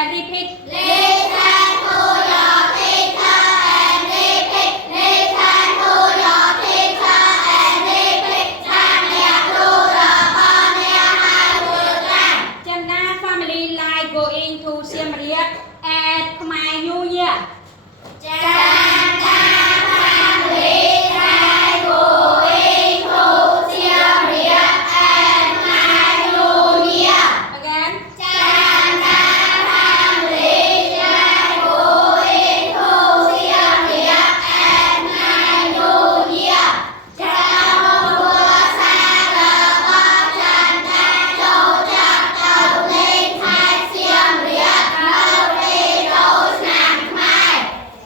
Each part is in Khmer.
and repeat Listen to your teacher and repeat. Listen to your teacher and repeat. ចាំអ្នកគ្រូរបស់អ្នកហើយធ្វើតាម Chanda family like going to Siem Reap at Khmer New Year ចាំតាមfamily like going to Siem Reap and Khmer New Year again ចាំតាមfamily like going to Siem Reap and Khmer New Year ចាំមកគ្រួសាររបស់ចន្ទតាចូលចាប់ទៅលេងខេត្តសៀមរាបនៅពេលចូលឆ្នាំខ្មែរ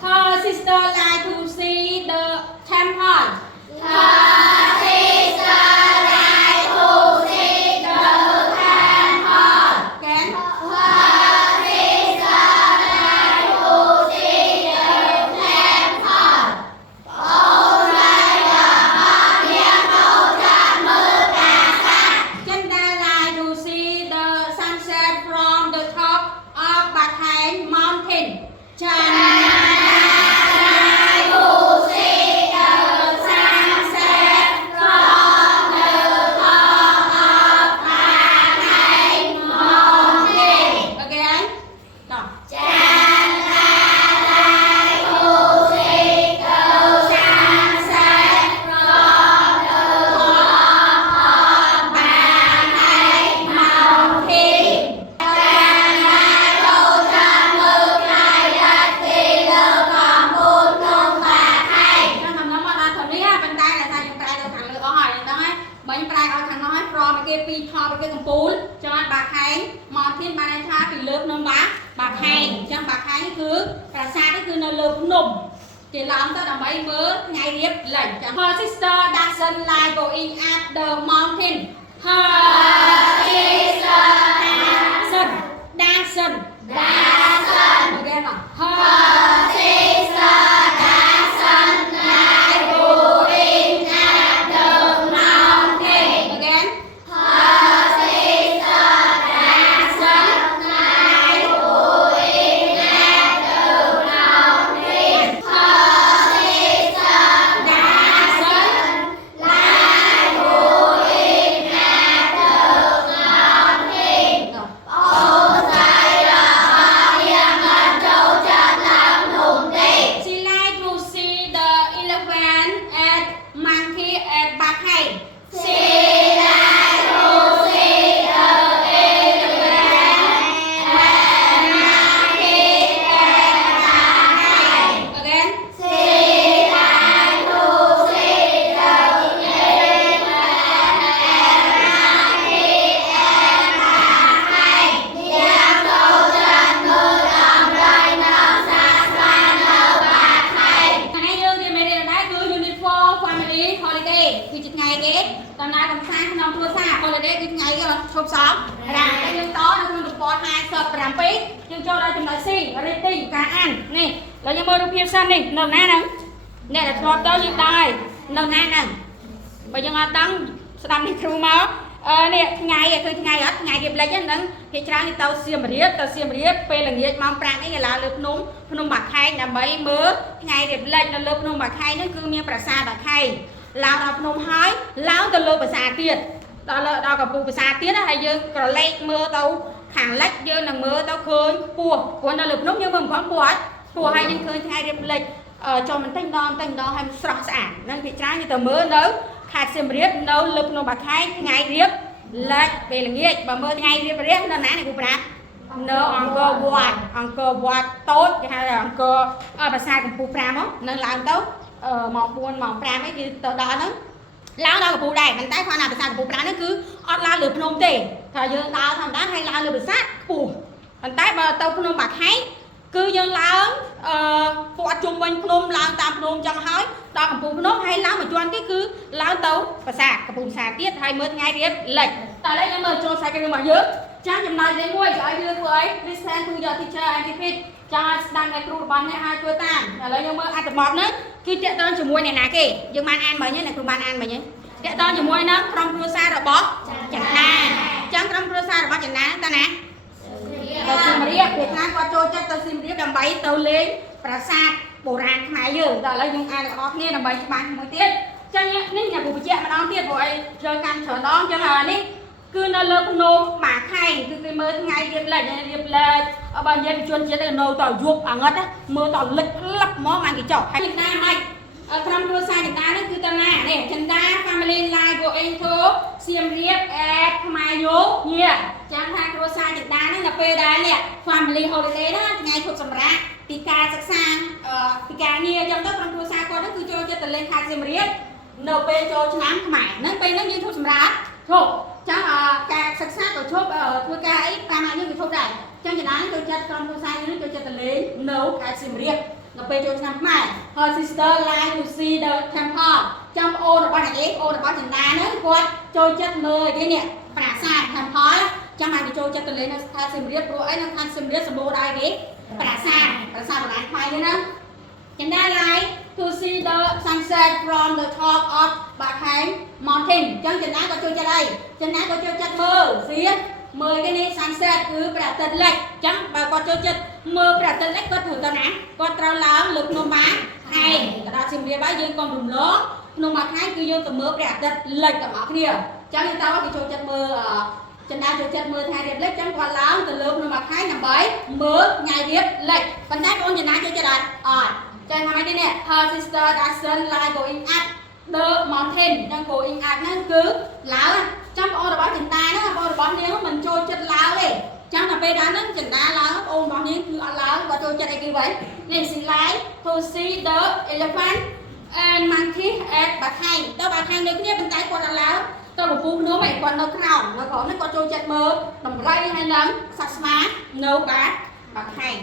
her sister like to see the temple Her sister like to see the temple again Her sister like to see the temple អូនរបស់អ្នកចូលចាប់មើលប្រាសាទ Chanda like to see the sunset from the top of Bakhai mountain Chanda like to see the sunset from the top of Bakhai mountain again no Chand like to see the sunset from the top of Bakhai mountain ចាំចូលចាំមើលថ្ងៃអាទិត្យលើកំពូលក្នុងបាខែង ចាំដំណឹងមកដល់ថ្ងៃនេះប៉ុន្តែដែលថាយើងប្រែទៅខាងលើអស់ហើយហ្នឹងហើយមិញប្រែឲ្យខាងនោះហើយប្រមគេពីថតគេកំពូលចាំបាខែងមកទៀតបានន័យថាពីលើភ្នំបាខែងអញ្ចឹងបាខែងគឺប្រាសាទនេះគឺនៅលើភ្នំគេឡើងទៅដើម្បីមើលថ្ងៃរៀបលេងចាំ Her sister doesn't like going up the mountain Her sister doesn't doesn't again no Her Her sister doesn't like going up the mountain again Her sister doesn't like going up the mountain Her sister doesn't like going up the mountain no អូនស្រីរបស់អ្នកមិនចូលចិត្តឡើងភ្នំទេ She like to see the elephant and monkey at Bakhai. She like to see the elephant and monkey and Bakhai Again. She like to see the elephant and monkey and Bakhai អ្នកចូលចិត្តមើលដំរីនិងសត្វស្វានៅបាខែង ថ្ងៃយើងរៀនមេរៀនដែរគឺ Unit 4 Family Holiday គឺជាថ្ងៃគេដំណើរកម្សាន្តក្នុងគ្រួសារ Holiday គឺថ្ងៃគេឈប់សំរាហើយយើងតនៅក្នុងទំព័រ57យើងចូលដល់ចំណុច C Reading ការអាននេះឥឡូវយើងមើលរូបភាពសិននេះនៅណាហ្នឹងអ្នកដែលធ្លាប់ទៅយើងដែរនៅណាហ្នឹងបើយើងអត់ដឹងស្ដាប់នេះគ្រូមកនេះថ្ងៃគឺថ្ងៃអត់ថ្ងៃរៀបលេខហ្នឹងគេច្រើននេះទៅសៀមរាបពេលល្ងាចម៉ោង5នេះគេឡើងលើភ្នំបាខែងដើម្បីមើលថ្ងៃរៀបលេខនៅលើភ្នំបាខែងហ្នឹងគឺមានប្រាសាទបាខែងឡើងដល់ភ្នំហើយឡើងទៅលើប្រាសាទទៀតដល់កំពូលប្រាសាទទៀតហើយយើងក្រឡេកមើលទៅខាងលិចយើងនឹងមើលទៅឃើញខ្ពស់ព្រោះនៅលើភ្នំយើងមើលមិនឃើញខ្ពស់អត់ខ្ពស់ហើយយើងឃើញថ្ងៃរៀបលេខចូលបន្តិចម្ដងហើយស្រស់ស្អាតហ្នឹងគេច្រើនទៅមើលនៅខេត្តសៀមរាបនៅលើភ្នំបាខែងថ្ងៃរៀបលេខពេលល្ងាចបើមើលថ្ងៃរៀបរះនៅណានេះគ្រូប្រានៅអង្គរវត្តតូចគេហៅថាអង្គរប្រាសាទកំពូល5ហ្នឹងនៅឡើងទៅម៉ោង4ម៉ោង5ហ្នឹងគឺទៅដល់ហ្នឹងឡើងដល់កំពូលដែរប៉ុន្តែគាត់ណាប្រាសាទកំពូល5ហ្នឹងគឺអត់ឡើងលើភ្នំទេថាយើងដើរធម្មតាហើយឡើងលើប្រាសាទខ្ពស់ប៉ុន្តែបើទៅភ្នំបាខែងគឺយើងឡើងព័ទ្ធជុំវិញភ្នំឡើងតាមភ្នំចឹងហើយដល់កំពូលភ្នំហើយឡើងមួយជាន់ទៀតគឺឡើងទៅប្រាសាទកំពូលប្រាសាទទៀតហើយមើលថ្ងៃរៀបលេខតែឥឡូវយើងមើលចូលសាច់រឿងរបស់យើងចាស់ចំណុចលេខ1ឲ្យយើងធ្វើអី listen to your teacher and repeat ចាស់ស្ដាប់អ្នកគ្រូរបស់អ្នកឲ្យធ្វើតាមឥឡូវយើងមើលអត្ថបទហ្នឹងគឺតាក់ទងជាមួយអ្នកណាគេយើងបានអានមិញណាអ្នកគ្រូបានអានមិញតាក់ទងជាមួយនឹងក្រុមគ្រួសាររបស់ចន្ទណាចឹងក្រុមគ្រួសាររបស់ចន្ទណាតើណា Siem Reap ពេលខ្លះ ចូលចិត្តទៅសៀមរាបដើម្បីទៅលេងប្រាសាទបុរាណខ្មែរយើងតែឥឡូវយើងអានទាំងអស់គ្នាដើម្បីច្បាស់មួយទៀតចឹងនេះញ៉ាំបញ្ជាក់ម្ដងទៀតព្រោះអីចូលកាន់ច្រើនដងចឹងនេះគឺនៅលើភ្នំបាខែងគឺគេមើលថ្ងៃរៀបលេខបើនិយាយពីជនជាតិនៅតយប់អាងឹតមើលតលិចផ្លឹកហ្មងបានគេចុះហើយណាមិនក្រុមគ្រួសារចិន្តានេះគឺតណានេះចិន្តា family live going to សៀមរាប at ខ្មែរយោញាចាំថាគ្រួសារចិន្តានេះនៅពេលដែលនេះ family holiday ណាថ្ងៃឈប់សម្រាកពីការសិក្សាពីការងារអញ្ចឹងទៅក្រុមគ្រួសារគាត់នេះគឺចូលចិត្តទៅលេងខេត្តសៀមរាបនៅពេលចូលឆ្នាំខ្មែរហ្នឹងពេលហ្នឹងយើងឈប់សម្រាកឈប់ចឹងការសិក្សាក៏ឈប់ធ្វើការអីតាមយើងក៏ឈប់ដែរចឹងចំណាយចូលចិត្តក្រុមគ្រួសារយើងចូលចិត្តទៅលេងនៅខេត្តសៀមរាបនៅពេលចូលឆ្នាំខ្មែរ her sister like to see the temple ចាំប្អូនរបស់អ្នកឯងប្អូនរបស់ចិន្តាហ្នឹងគាត់ចូលចិត្តមើលគេនេះប្រាសាទ temple ចាំឲ្យគេចូលចិត្តទៅលេងនៅខេត្តសៀមរាបព្រោះអីនៅខេត្តសៀមរាបសម្បូរដោយគេប្រាសាទបុរាណខ្មែរហ្នឹងចិន្តា like to see the sunset from the top of Bakhang mountain ចឹងចិន្តាក៏ចូលចិត្តអីចិន្តាក៏ចូលចិត្តមើលមើលគេនេះ sunset គឺព្រះអាទិត្យលិចចឹងបើគាត់ចូលចិត្តមើលព្រះអាទិត្យលិចគាត់ត្រូវទៅណាគាត់ត្រូវឡើងលើភ្នំបាខែងទៅដល់សៀមរាបហើយយើងកុំរំលងភ្នំបាខែងគឺយើងទៅមើលព្រះអាទិត្យលិចទាំងអស់គ្នាចឹងយើងតើគេចូលចិត្តមើលចិន្តាចូលចិត្តមើលថ្ងៃរៀបលិចចឹងគាត់ឡើងទៅលើភ្នំបាខែងដើម្បីមើលថ្ងៃរៀបលិចប៉ុន្តែបងចិន្តាចូលចិត្តអត់ចឹងហើយនេះ her sister doesn't like going up the mountain ចឹង going up ហ្នឹងគឺឡើងចាំបងរបស់ចិន្តាហ្នឹងបងរបស់នាងមិនចូលចិត្តឡើងទេចឹងដល់ពេលដល់ហ្នឹងចិន្តាឡើងបងរបស់នាងគឺអត់ឡើងគាត់ចូលចិត្តអីគេវិញនេះ she like to see the elephant and monkey at បាខែងទៅបាខែងដូចគ្នាប៉ុន្តែគាត់អត់ឡើងទៅកំពូលភ្នំឯងគាត់នៅក្រោមនៅក្រោមហ្នឹងគាត់ចូលចិត្តមើលដំរីហើយនឹងសត្វស្វានៅបាខែង